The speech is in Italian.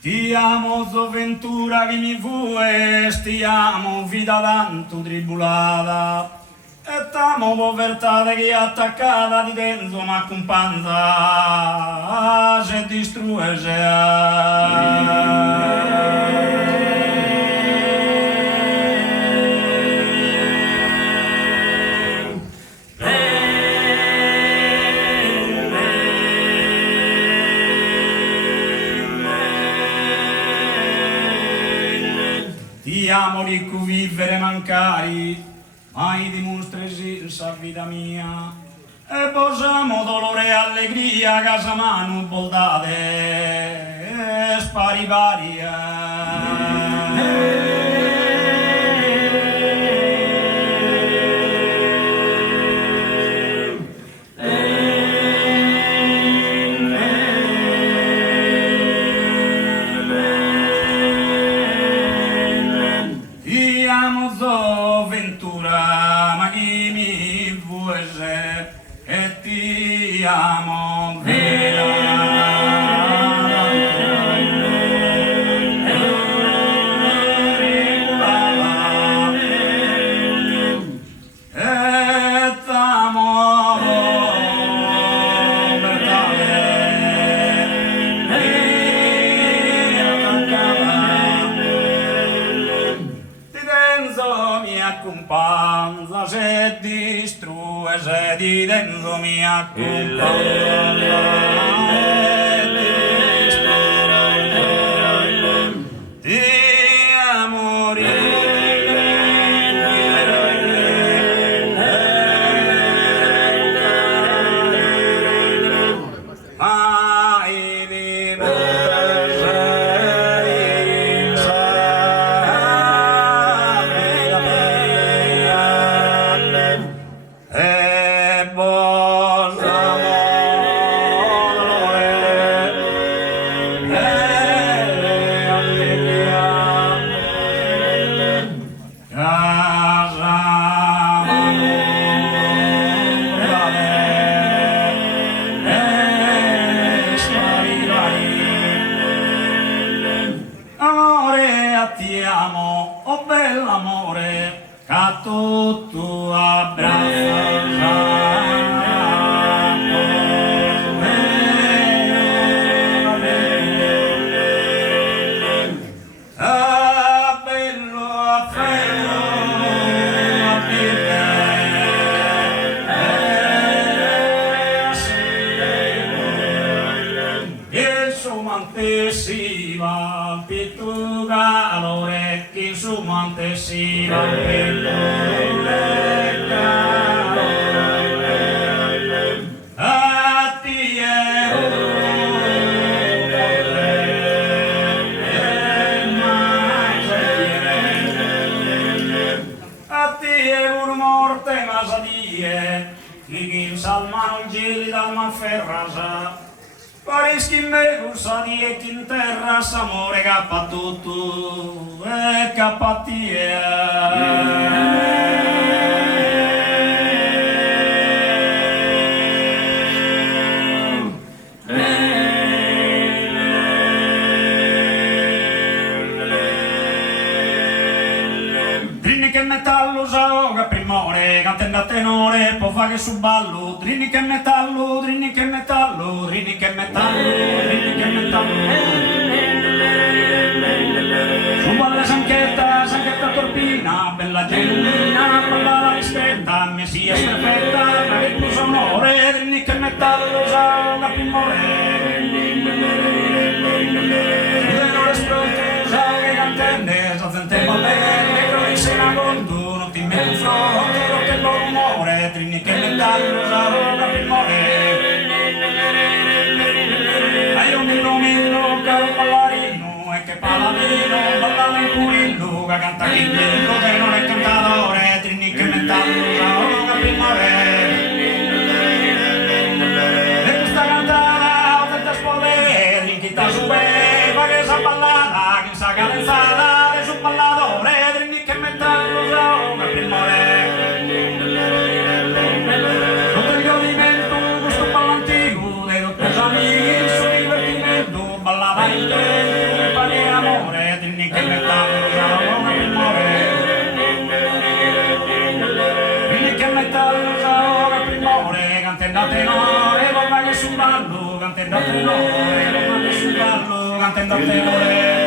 Ti amo, ventura che mi fues, ti amo, vita tanto tribulata, e t'amo, povertà che attaccata di dentro m'accompagna, se distrugge. Ti amo ricco vivere mancari, mai dimostri senza vita mia, e posiamo dolore e allegria, casa mano boldate, e spari ventura, ma chi mi vuole e ti amo accompagna, se distrugge, se di dentro mi accompagna. Ti amo mai di ti amo, oh bell'amore, che tutto abbraccia. Si va più calore che su monte si va più a ti è un morte ma sa die chi salmano il gili dal malferrasa. Parischi me usati e in terra s'amore cappa tutto e cappa Drini che metallo s'aoga primore, cantendo a tenore, può fare che su ballo. Drini che metallo, drini che metallo, drini che metallo, drini che metallo. Su balla sanchetta, sanchetta torpina, bella genuina, balla la ristretta, messia perfetta, ma che tu sonore, drini che metallo s'aoga primore. Tenore spronto, s'aoga cantende, s'azzente ballere. Non ti metto in fronte, non che l'umore, trini che metallo s'aroga per morire. Hai un millo, caro ballarino, e che paladino, ballava in curillo, che canta chillillo, che non è cantatore, trini che metallo s'aroga per morire. E questa cantata, tanta spodere, in chi ta supeva, che sa ballata, che sa cadenzata, che su ballatore, trini che metallo s'aroga per morire. Tutto il godimento, questo ballo antico, dei due amici, il suo divertimento, ballava in te. cante da tenore, con bagno sul ballo, cante da tenore, con bagno sul ballo, cante da tenore.